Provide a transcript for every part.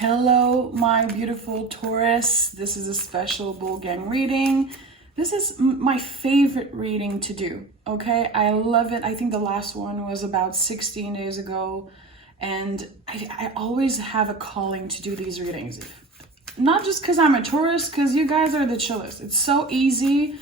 Hello, my beautiful Taurus. This is a special bull gang reading. This is my favorite reading to do, okay? I love it. I think the last one was about 16 days ago, and I always have a calling to do these readings. Not just because I'm a Taurus, because you guys are the chillest. It's so easy.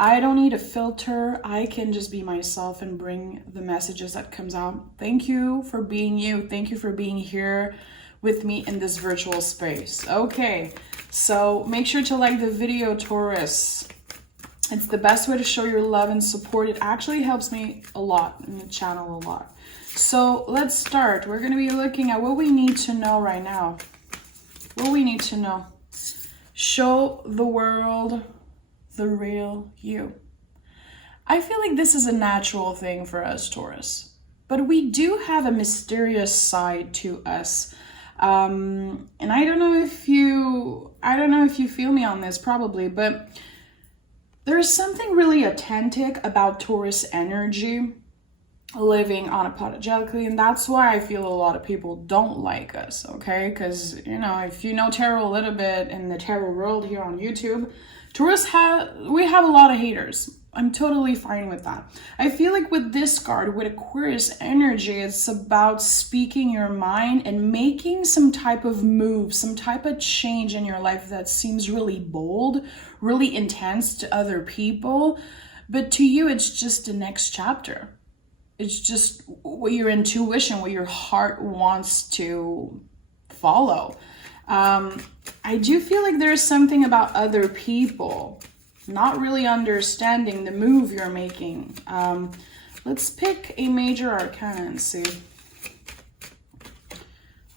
I don't need a filter. I can just be myself and bring the messages that comes out. Thank you for being you. Thank you for being here with me in this virtual space. Okay, so make sure to like the video, Taurus. It's the best way to show your love and support. It actually helps me a lot in the channel a lot. So let's start. We're going to be looking at what we need to know right now. What we need to know. Show the world the real you. I feel like this is a natural thing for us, Taurus, but we do have a mysterious side to us. And I don't know if you feel me on this, probably, but there's something really authentic about Taurus energy living unapologetically, and that's why I feel a lot of people don't like us, okay? Because, you know, if you know tarot a little bit in the tarot world here on YouTube, we have a lot of haters. I'm totally fine with that. I feel like with this card, with Aquarius energy, it's about speaking your mind and making some type of move, some type of change in your life that seems really bold, really intense to other people. But to you, it's just the next chapter. It's just what your intuition, what your heart wants to follow. I do feel like there's something about other people not really understanding the move you're making. Let's pick a major arcana and see.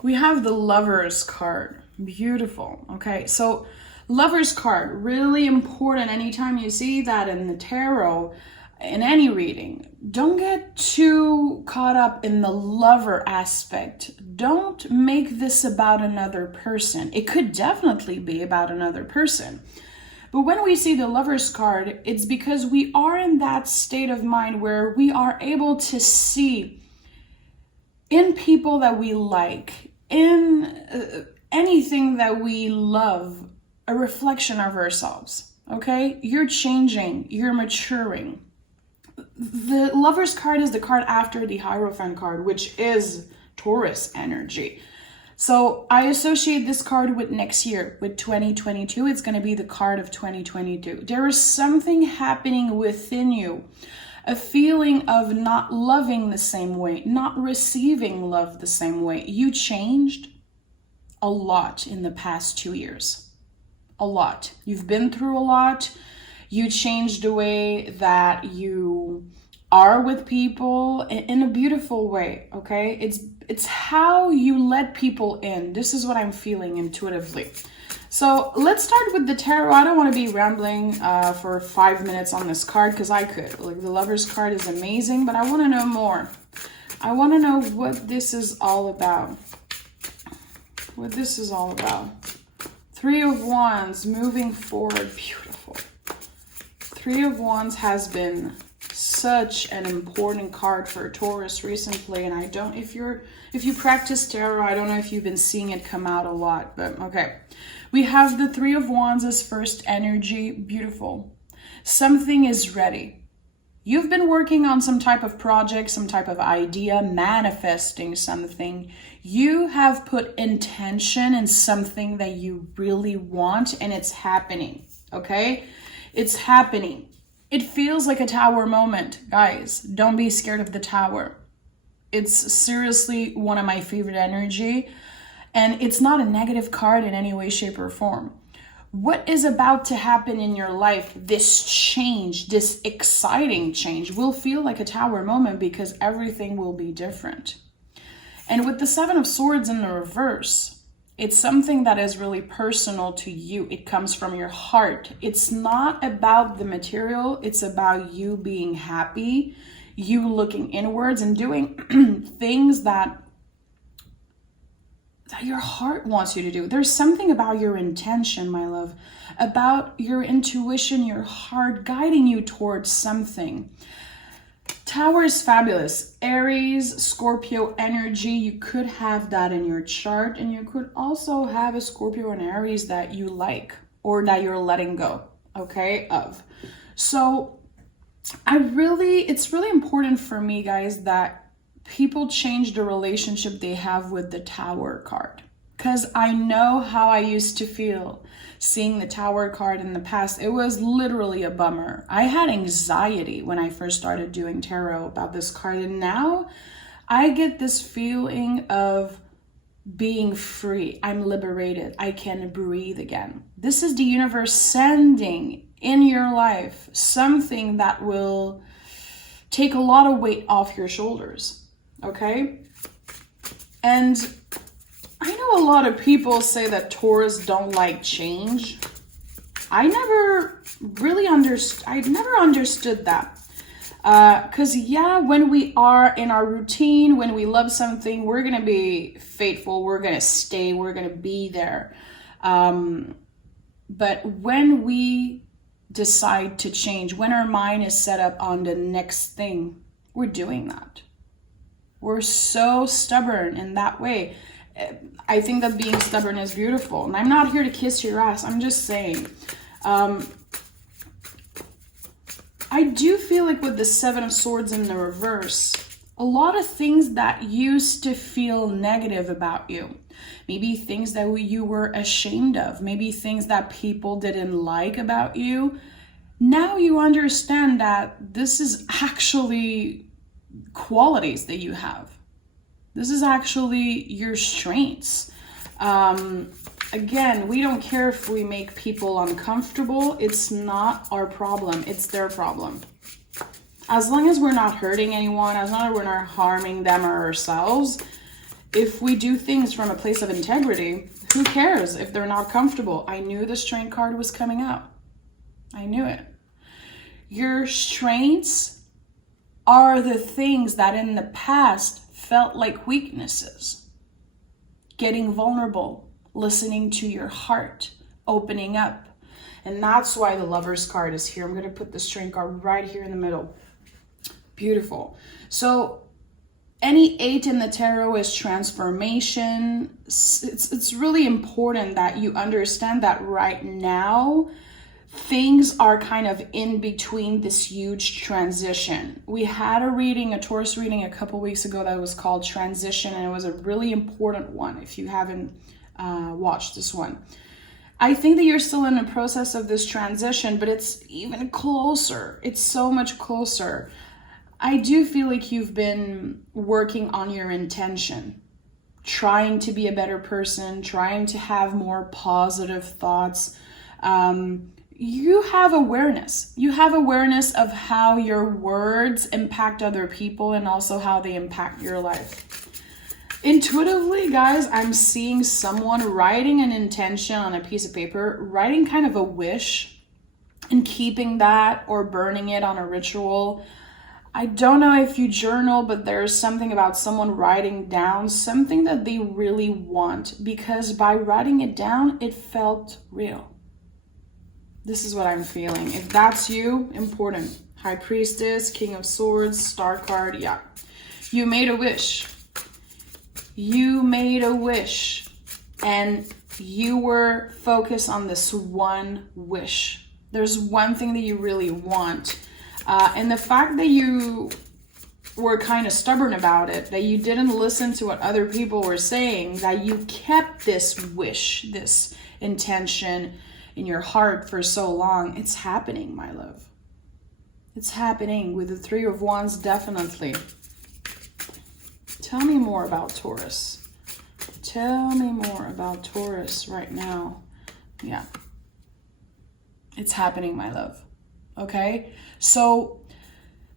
We have the Lovers card. Beautiful. Okay, so Lovers card, really important. Anytime you see that in the tarot, in any reading, don't get too caught up in the lover aspect. Don't make this about another person. It could definitely be about another person. But when we see the Lovers card, it's because we are in that state of mind where we are able to see in people that we like, in anything that we love, a reflection of ourselves, okay? You're changing, you're maturing. The Lovers card is the card after the Hierophant card, which is Taurus energy. So I associate this card with next year, with 2022. It's going to be the card of 2022. There is something happening within you, a feeling of not loving the same way, not receiving love the same way. You changed a lot in the past 2 years. A lot. You've been through a lot. You changed the way that you are with people in a beautiful way, okay? It's how you let people in. This is what I'm feeling intuitively. So let's start with the tarot. I don't want to be rambling for 5 minutes on this card because I could. Like, the Lovers card is amazing, but I want to know more. I want to know what this is all about. What this is all about. Three of Wands, moving forward. Beautiful. Three of Wands has been such an important card for Taurus recently, and I don't, if you practice tarot, I don't know if you've been seeing it come out a lot, but okay. We have the Three of Wands as first energy. Beautiful. Something is ready. You've been working on some type of project, some type of idea, manifesting something. You have put intention in something that you really want, and it's happening, okay? It's happening. It feels like a tower moment, guys. Don't be scared of the tower. It's seriously one of my favorite energy, and it's not a negative card in any way, shape, or form. What is about to happen in your life, this change, this exciting change, will feel like a tower moment because everything will be different. And with the Seven of Swords in the reverse, it's something that is really personal to you. It comes from your heart. It's not about the material. It's about you being happy, you looking inwards and doing things that your heart wants you to do. There's something about your intention, my love, about your intuition, your heart guiding you towards something. Tower is fabulous. Aries, Scorpio energy, you could have that in your chart, and you could also have a Scorpio and Aries that you like or that you're letting go, okay, of. So it's really important for me, guys, that people change the relationship they have with the Tower card. Because I know how I used to feel seeing the Tower card in the past. It was literally a bummer. I had anxiety when I first started doing tarot about this card. And now I get this feeling of being free. I'm liberated. I can breathe again. This is the universe sending in your life something that will take a lot of weight off your shoulders. Okay? And I know a lot of people say that Taurus don't like change. I never understood that. Because when we are in our routine, when we love something, we're going to be faithful, we're going to stay, we're going to be there. But when we decide to change, when our mind is set up on the next thing, we're doing that. We're so stubborn in that way. I think that being stubborn is beautiful. And I'm not here to kiss your ass. I'm just saying. I do feel like with the Seven of Swords in the reverse, a lot of things that used to feel negative about you, maybe things that you were ashamed of, maybe things that people didn't like about you, now you understand that this is actually qualities that you have. This is actually your strengths. Again, we don't care if we make people uncomfortable. It's not our problem. It's their problem. As long as we're not hurting anyone, as long as we're not harming them or ourselves, if we do things from a place of integrity, who cares if they're not comfortable? I knew the strength card was coming out. I knew it. Your strengths are the things that in the past felt like weaknesses. Getting vulnerable, listening to your heart, opening up. And that's why the Lover's card is here. I'm going to put the Strength card right here in the middle. Beautiful. So any 8 in the tarot is transformation. It's really important that you understand that right now things are kind of in between this huge transition. We had a Taurus reading a couple weeks ago that was called Transition, and it was a really important one if you haven't watched this one. I think that you're still in the process of this transition, but it's even closer. It's so much closer. I do feel like you've been working on your intention, trying to be a better person, trying to have more positive thoughts. You have awareness. You have awareness of how your words impact other people and also how they impact your life. Intuitively, guys, I'm seeing someone writing an intention on a piece of paper, writing kind of a wish and keeping that or burning it on a ritual. I don't know if you journal, but there's something about someone writing down something that they really want, because by writing it down, it felt real. This is what I'm feeling. If that's you, important. High Priestess, King of Swords, Star card, yeah. You made a wish. You made a wish. And you were focused on this one wish. There's one thing that you really want. And the fact that you were kind of stubborn about it, that you didn't listen to what other people were saying, that you kept this wish, this intention in your heart for so long, it's happening, my love. It's happening with the Three of Wands, definitely. Tell me more about Taurus. Tell me more about Taurus right now. Yeah. It's happening, my love. Okay? So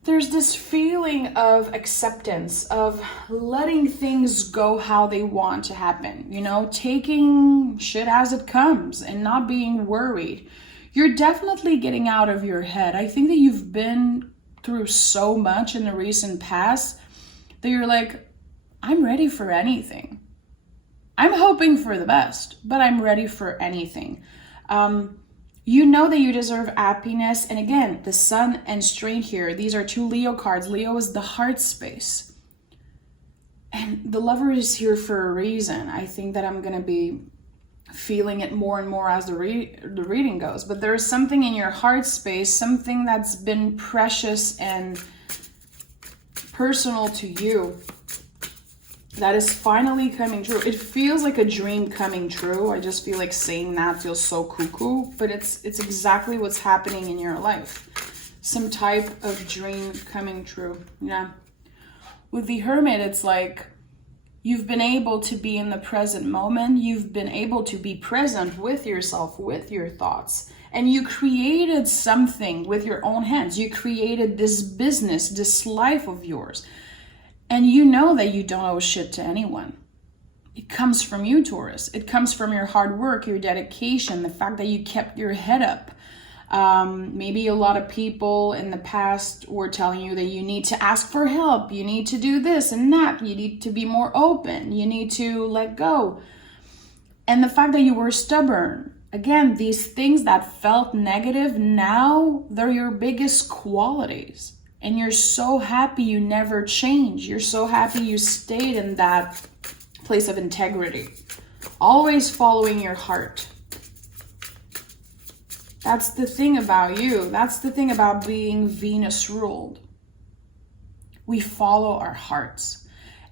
there's this feeling of acceptance, of letting things go how they want to happen, you know, taking shit as it comes and not being worried. You're definitely getting out of your head. I think that you've been through so much in the recent past that you're like, I'm ready for anything. I'm hoping for the best, but I'm ready for anything. You know that you deserve happiness. And again, the Sun and Straight here, these are two Leo cards. Leo is the heart space. And the Lover is here for a reason. I think that I'm going to be feeling it more and more as the reading goes. But there's something in your heart space, something that's been precious and personal to you that is finally coming true. It feels like a dream coming true. I just feel like saying that feels so cuckoo, but it's exactly what's happening in your life. Some type of dream coming true. Yeah. With the Hermit, it's like you've been able to be in the present moment. You've been able to be present with yourself, with your thoughts. And you created something with your own hands. You created this business, this life of yours. And you know that you don't owe shit to anyone. It comes from you, Taurus. It comes from your hard work, your dedication, the fact that you kept your head up. Maybe a lot of people in the past were telling you that you need to ask for help. You need to do this and that. You need to be more open. You need to let go. And the fact that you were stubborn. Again, these things that felt negative, now they're your biggest qualities. And you're so happy you never changed. You're so happy you stayed in that place of integrity. Always following your heart. That's the thing about you. That's the thing about being Venus ruled. We follow our hearts.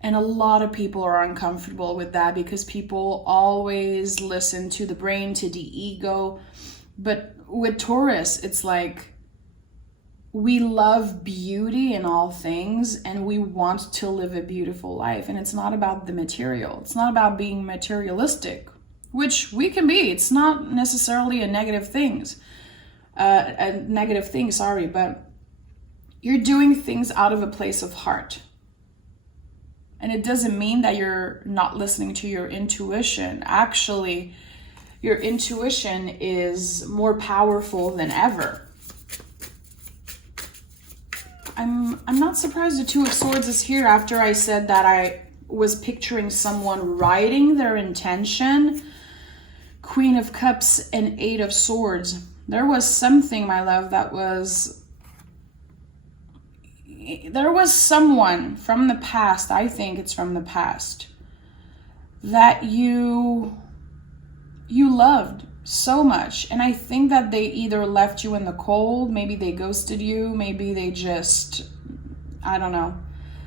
And a lot of people are uncomfortable with that because people always listen to the brain, to the ego. But with Taurus, it's like we love beauty in all things and we want to live a beautiful life. And it's not about the material. It's not about being materialistic, which we can be. It's not necessarily a negative thing, but you're doing things out of a place of heart. And it doesn't mean that you're not listening to your intuition. Actually, your intuition is more powerful than ever. I'm not surprised the Two of Swords is here after I said that I was picturing someone writing their intention. Queen of Cups and Eight of Swords. There was something, my love, there was someone from the past, I think it's from the past, that you loved so much. And I think that they either left you in the cold, maybe they ghosted you, maybe they just, I don't know.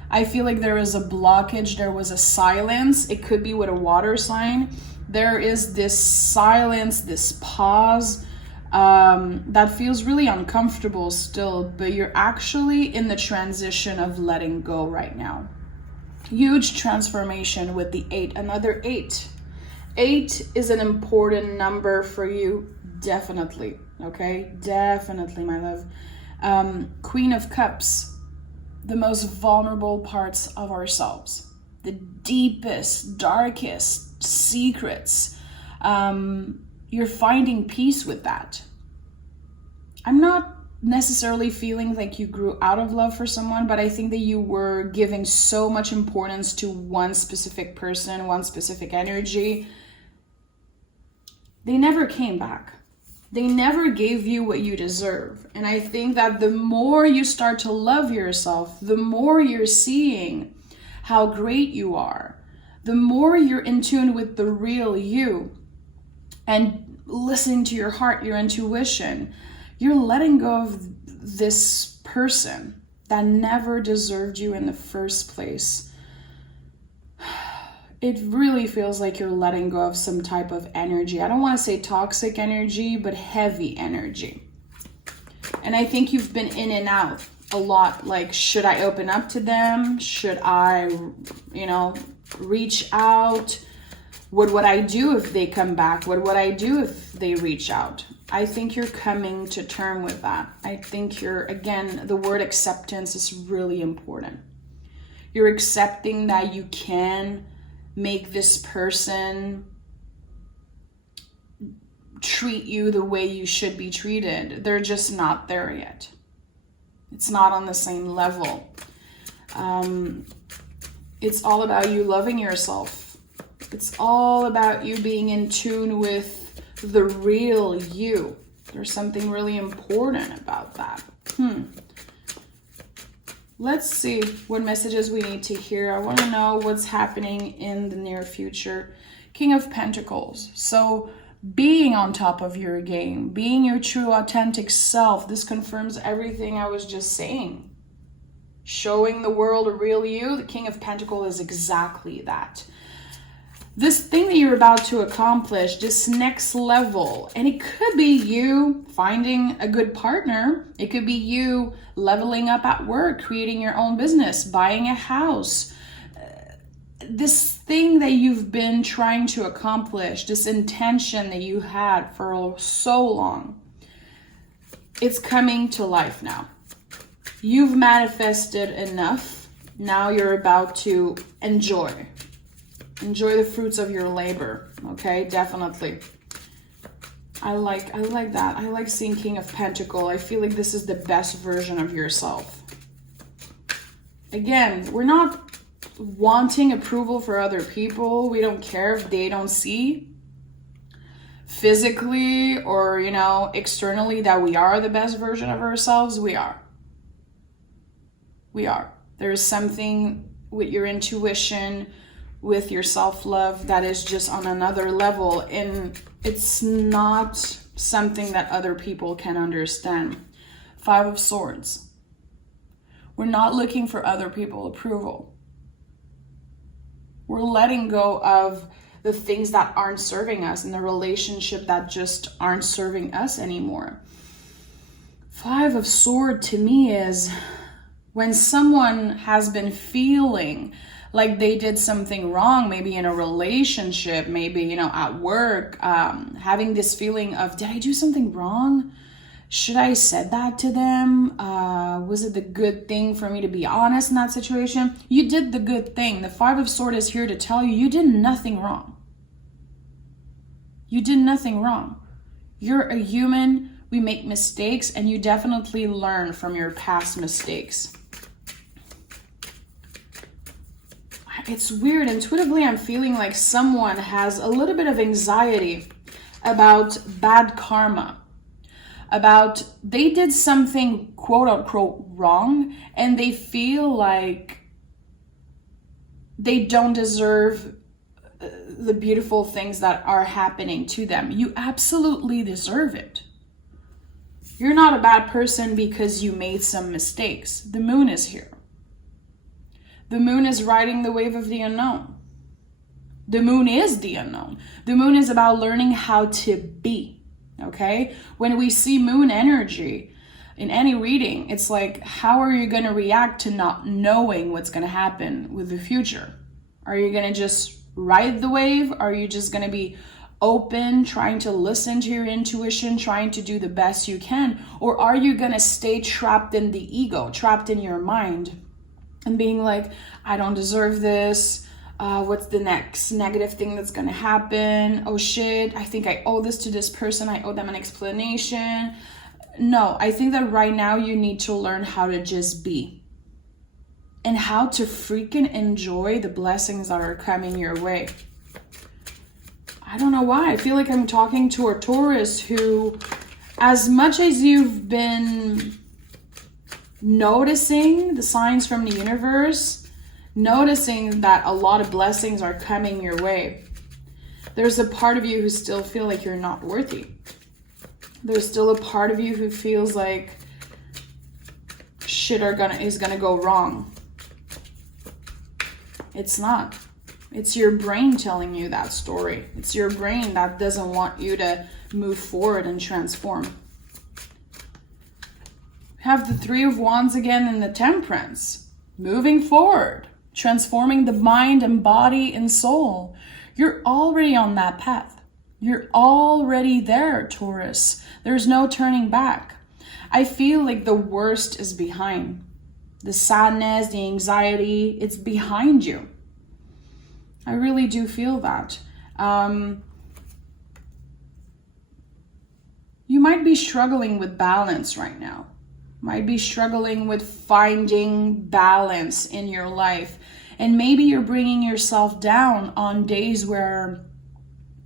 I feel like there is a blockage, there was a silence. It could be with a water sign. There is this silence, this pause that feels really uncomfortable still, but you're actually in the transition of letting go right now. Huge transformation with the 8, another 8. 8 is an important number for you, definitely, okay? Definitely, my love. Queen of Cups, the most vulnerable parts of ourselves, the deepest, darkest secrets. You're finding peace with that. I'm not necessarily feeling like you grew out of love for someone, but I think that you were giving so much importance to one specific person, one specific energy. They never came back. They never gave you what you deserve. And I think that the more you start to love yourself, the more you're seeing how great you are, the more you're in tune with the real you and listening to your heart, your intuition, you're letting go of this person that never deserved you in the first place. It really feels like you're letting go of some type of energy. I don't want to say toxic energy, but heavy energy. And I think you've been in and out a lot. Like, should I open up to them? Should I, reach out? What would I do if they come back? What would I do if they reach out? I think you're coming to terms with that. I think again, the word acceptance is really important. You're accepting that you can make this person treat you the way you should be treated. They're just not there yet. It's not on the same level. It's all about you loving yourself. It's all about you being in tune with the real you. There's something really important about that. Let's see what messages we need to hear. I want to know what's happening in the near future. King of Pentacles. So being on top of your game, being your true authentic self. This confirms everything I was just saying. Showing the world a real you. The King of Pentacles is exactly that. This thing that you're about to accomplish, this next level, and it could be you finding a good partner. It could be you leveling up at work, creating your own business, buying a house. This thing that you've been trying to accomplish, this intention that you had for so long, it's coming to life now. You've manifested enough. Now you're about to enjoy the fruits of your labor. Okay, definitely. I like that. I like seeing King of Pentacles. I feel like this is the best version of yourself. Again, we're not wanting approval for other people. We don't care if they don't see physically or, externally that we are the best version of ourselves. We are. There's something with your intuition, with your self-love that is just on another level, and it's not something that other people can understand. 5 of Swords. We're not looking for other people's approval. We're letting go of the things that aren't serving us and the relationship that just aren't serving us anymore. 5 of Swords to me is when someone has been feeling like they did something wrong, maybe in a relationship, maybe, at work, having this feeling of, did I do something wrong? Should I have said that to them? Was it the good thing for me to be honest in that situation? You did the good thing. The 5 of Swords is here to tell you, you did nothing wrong. You did nothing wrong. You're a human. We make mistakes, and you definitely learn from your past mistakes. It's weird. Intuitively, I'm feeling like someone has a little bit of anxiety about bad karma, about they did something quote unquote wrong, and they feel like they don't deserve the beautiful things that are happening to them. You absolutely deserve it. You're not a bad person because you made some mistakes. The moon is here. The moon is riding the wave of the unknown. The moon is the unknown. The moon is about learning how to be, okay? When we see moon energy in any reading, it's like, how are you going to react to not knowing what's going to happen with the future? Are you going to just ride the wave? Are you just going to be open, trying to listen to your intuition, trying to do the best you can? Or are you going to stay trapped in the ego, trapped in your mind? And being like, I don't deserve this. What's the next negative thing that's going to happen? Oh shit, I think I owe this to this person. I owe them an explanation. No, I think that right now you need to learn how to just be. And how to freaking enjoy the blessings that are coming your way. I don't know why. I feel like I'm talking to a Taurus who, as much as you've been noticing the signs from the universe, noticing that a lot of blessings are coming your way, there's a part of you who still feel like you're not worthy. There's still a part of you who feels like shit is gonna go wrong. It's not. It's your brain telling you that story. It's your brain that doesn't want you to move forward and transform. Have the 3 of Wands again in the Temperance. Moving forward, transforming the mind and body and soul. You're already on that path. You're already there, Taurus. There's no turning back. I feel like the worst is behind. The sadness, the anxiety, it's behind you. I really do feel that. You might be struggling with balance right now. Might be struggling with finding balance in your life. And maybe you're bringing yourself down on days where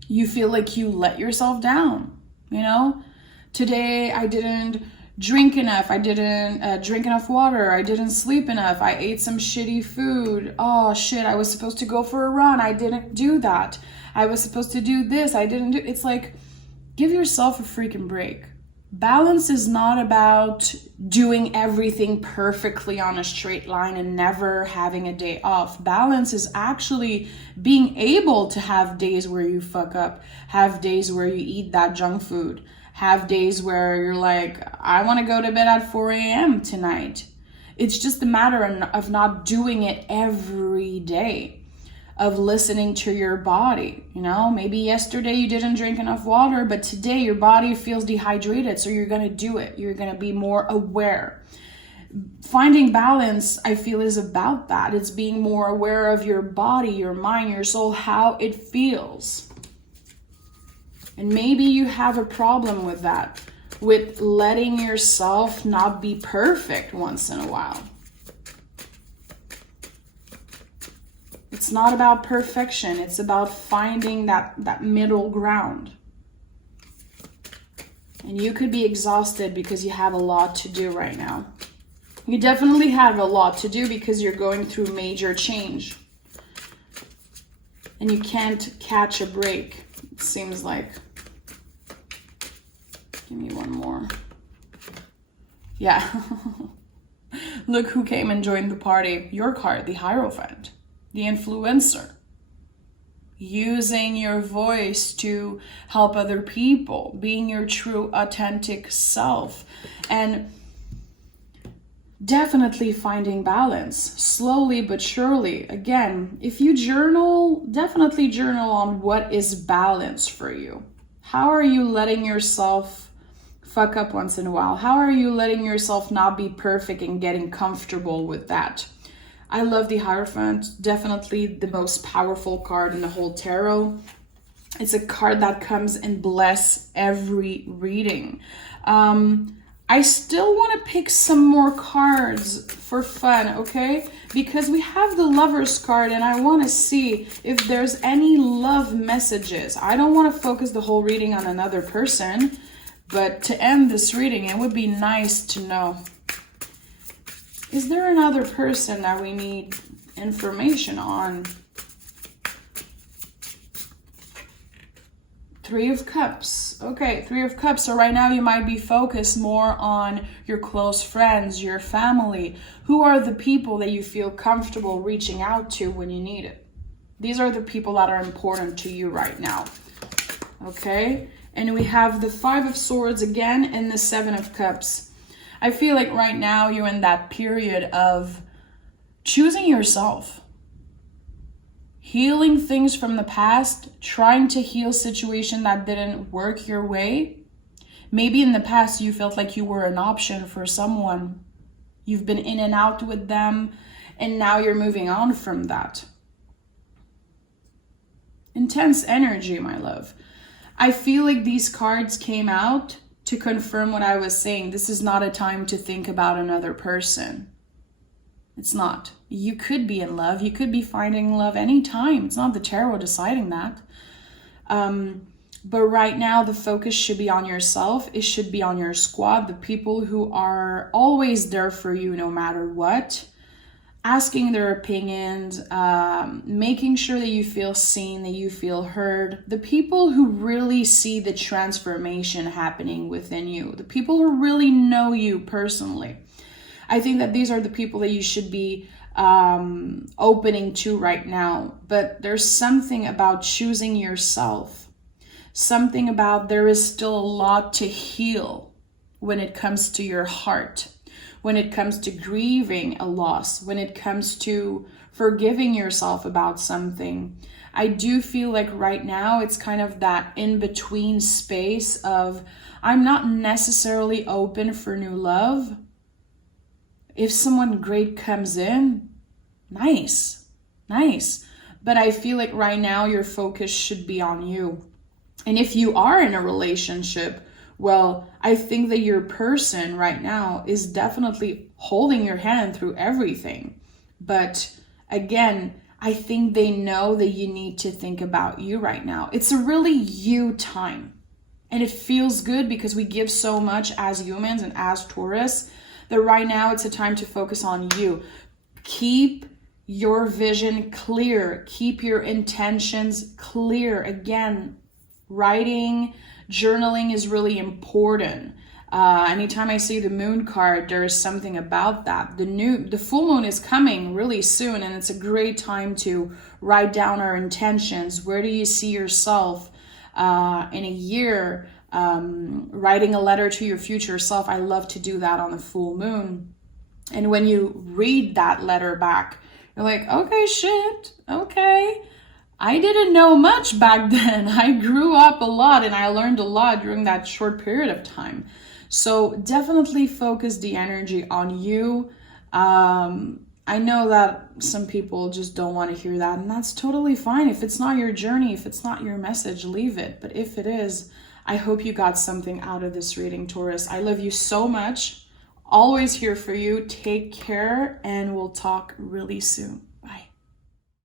you feel like you let yourself down, Today I didn't drink enough. I didn't drink enough water. I didn't sleep enough. I ate some shitty food. Oh shit, I was supposed to go for a run. I didn't do that. I was supposed to do this. I didn't do. It's like, give yourself a freaking break. Balance is not about doing everything perfectly on a straight line and never having a day off. Balance is actually being able to have days where you fuck up, have days where you eat that junk food, have days where you're like, I want to go to bed at 4 a.m. tonight. It's just a matter of not doing it every day, of listening to your body. You know, maybe yesterday you didn't drink enough water, but today your body feels dehydrated, so you're going to do it. You're going to be more aware. Finding balance, I feel, is about that. It's being more aware of your body, your mind, your soul, how it feels. And maybe you have a problem with that, with letting yourself not be perfect once in a while. It's not about perfection. It's about finding that middle ground. And you could be exhausted because you have a lot to do right now. You definitely have a lot to do because you're going through major change. And you can't catch a break, it seems like. Give me one more. Yeah. Look who came and joined the party. Your card, the Hierophant. The influencer, using your voice to help other people, being your true authentic self, and definitely finding balance, slowly but surely. Again, if you journal, definitely journal on what is balance for you. How are you letting yourself fuck up once in a while? How are you letting yourself not be perfect and getting comfortable with that? I love the Hierophant, definitely the most powerful card in the whole tarot. It's a card that comes and bless every reading. I still want to pick some more cards for fun, okay? Because we have the Lover's card and I want to see if there's any love messages. I don't want to focus the whole reading on another person, but to end this reading, it would be nice to know. Is there another person that we need information on? Three of Cups. Okay, Three of Cups. So right now you might be focused more on your close friends, your family. Who are the people that you feel comfortable reaching out to when you need it? These are the people that are important to you right now. Okay, and we have the Five of Swords again and the Seven of Cups. I feel like right now you're in that period of choosing yourself, healing things from the past, trying to heal situation that didn't work your way. Maybe in the past you felt like you were an option for someone. You've been in and out with them, and now you're moving on from that. Intense energy, my love. I feel like these cards came out to confirm what I was saying. This is not a time to think about another person. It's not. You could be in love. You could be finding love anytime. It's not the tarot deciding that. But right now, the focus should be on yourself. It should be on your squad, the people who are always there for you no matter what. Asking their opinions, making sure that you feel seen, that you feel heard. The people who really see the transformation happening within you. The people who really know you personally. I think that these are the people that you should be opening to right now. But there's something about choosing yourself. Something about there is still a lot to heal when it comes to your heart. When it comes to grieving a loss, when it comes to forgiving yourself about something. I do feel like right now it's kind of that in-between space of I'm not necessarily open for new love. If someone great comes in, nice. But I feel like right now your focus should be on you. And if you are in a relationship, well, I think that your person right now is definitely holding your hand through everything. But again, I think they know that you need to think about you right now. It's a really you time. And it feels good because we give so much as humans and as Taurus that right now it's a time to focus on you. Keep your vision clear. Keep your intentions clear. Again, writing, journaling is really important. Anytime I see the moon card, there is something about that. The full moon is coming really soon, and it's a great time to write down our intentions. Where do you see yourself in a year? Writing a letter to your future self. I love to do that on the full moon. And when you read that letter back, you're like, okay, shit, okay. I didn't know much back then. I grew up a lot and I learned a lot during that short period of time. So definitely focus the energy on you. I know that some people just don't want to hear that, and that's totally fine. If it's not your journey, if it's not your message, leave it. But if it is, I hope you got something out of this reading, Taurus. I love you so much. Always here for you. Take care, and we'll talk really soon.